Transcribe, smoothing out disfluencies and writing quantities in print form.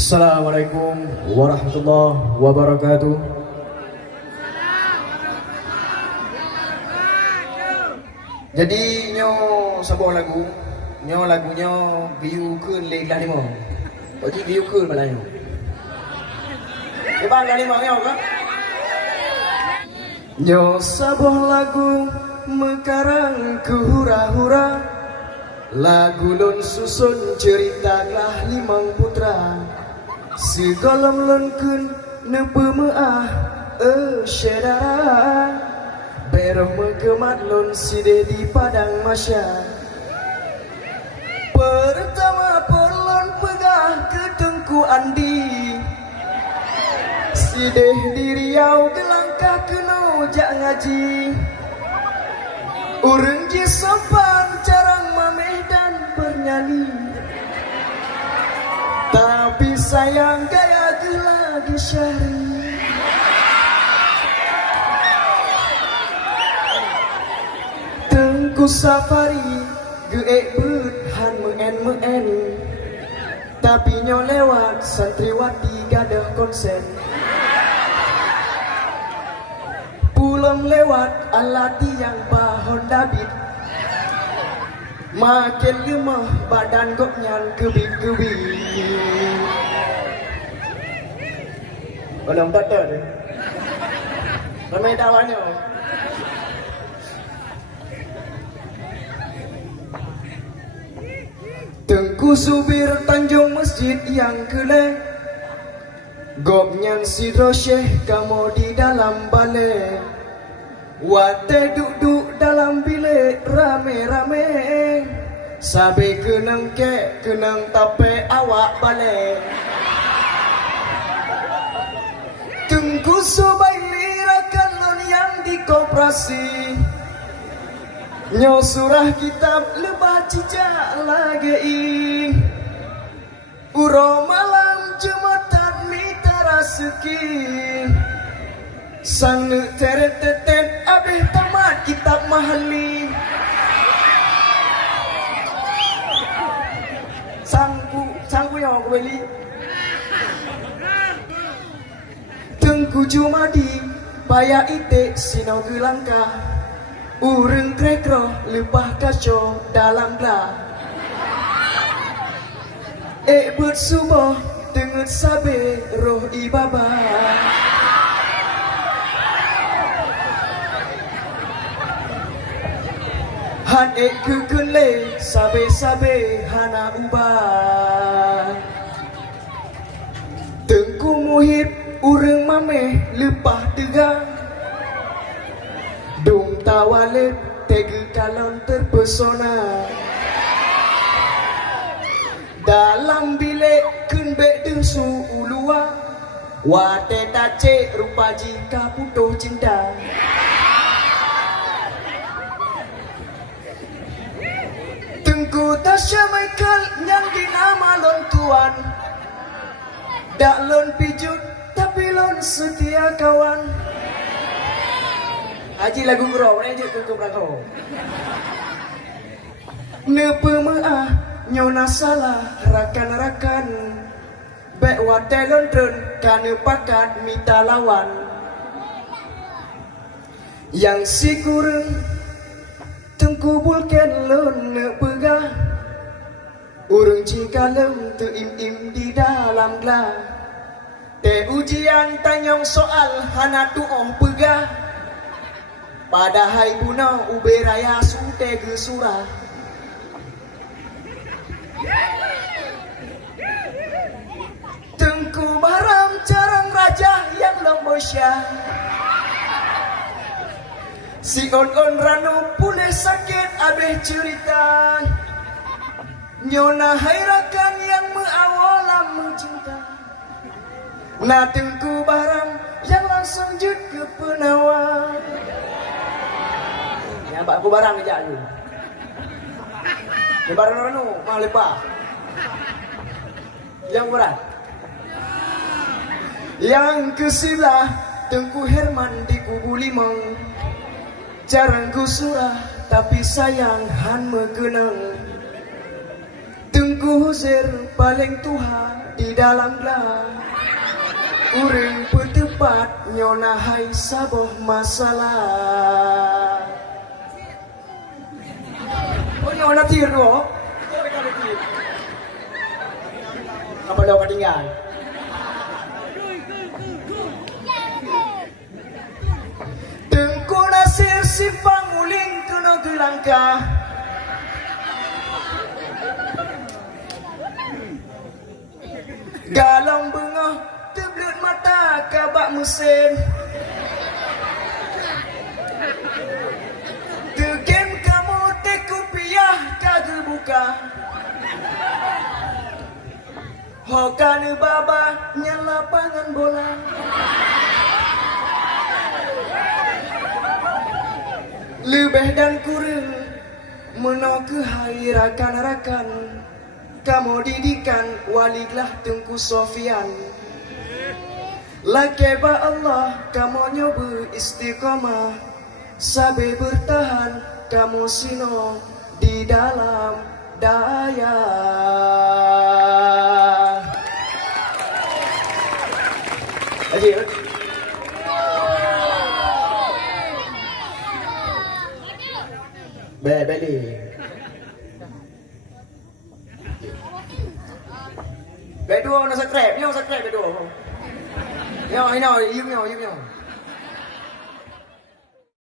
Assalamualaikum warahmatullahi wabarakatuh. Jadi nyo sebuah lagu, nyo lagunya biu kun le kelas 5. Oji biu kun malahnya. Di bang kelas 5 nyo kan? Nyo sebuah lagu mekarang ke hura-hura. Lagu lon susun cerita kelah 5 putra. Segolam lon kun nepemaah syedara. Beroh mengemat lon side di padang masya. Pertama porlon pegah ke Tengku Andi. Sideh di Riau gelangkah keno jak ngaji. Urang ji sopan carang mameh dan bernyanyi. Tapi sayang gaya lagi syari. Tengku safari geek beut han meen. Tapi nyo lewat santriwati gadah konsen. Pulang lewat alati yang bahon David. Makin lemah badan goknyan kebik-kebik. Belum betul deh. Ramai tawannya. Tengku Subir Tanjung Masjid yang keleng. Goknyan si Rosyeh kamu di dalam balai. Wate duduk dalam bilik rame-rame. Sabe kenang kek kenang tape awak balai. Tengku Subai lirakan lon yang di koperasi. Nyo surah kitab lebah cicak lagi. Uro malam jematan mita raseki. Sang teret tetet abeh tamat kitab mahali. Sangku yang aku beli. Tengku Jumadi paya itik sinau gelangkah. Urang krekro lepah kaco dalam gelah. Bersubuh tenget sabe roh ibabah. Han kekenle sabe-sabe hana ubah. Tengku Muhib urang mameh lepah tegang. Dung tawalip tega kalon terpesona. Dalam bilik kunbek dengsu ulua. Wate tacik rupa jika putuh cinta. Tengku Tasya Michael yang dinama lon tuan. Dak lon pijut tapi lon setia kawan. Haji lagu gerau ni je tu berangkau. Nepemaah nyona salah rakan-rakan. Bek wate lon tren kana pakat mita lawan. Yang si kurang tengku bulken lon nepegah. Urang jika lem tu im-im di dalam gelah. Te ujian tanyong soal hana tuoh pegah. Pada hai buna ube raya sute gesura. Tengku Baram carang raja yang lombosya. Si on rano pulih sakit abeh cerita. Nyona hairakan yang meawalam mencinta. Na Tengku Baram yang langsung jut ke penawar. Nampak aku barang ni jak tu. Ni barang ranu, mah lepah. Yang berat. Yang kesebelah Tengku Herman di kubu limang. Jarang ku surah tapi sayang han megenang. Tengku Tengku Huzir paling tua di dalam gelar. Urang petepat nyonahai saboh masalah. Oh nyona tiro. Apa dah ketinggal? Tengku Nasir simpang uling kena gelangkah. Galang bengah terbelut mata kabak musim. Tegen kamu teku piah kagel buka. Hokane baba nyala lapangan bola. Lebih dan kurang menau ke hai rakan-rakan. Kamu didikan waliglah Tengku Sofian. Lakeba Allah kamu nyoba istiqamah. Sabe bertahan kamu sino di dalam daya. Aduh. Beli. Bé đua nó sẽ krep nhau, bedua. Nhau, yêu nhau.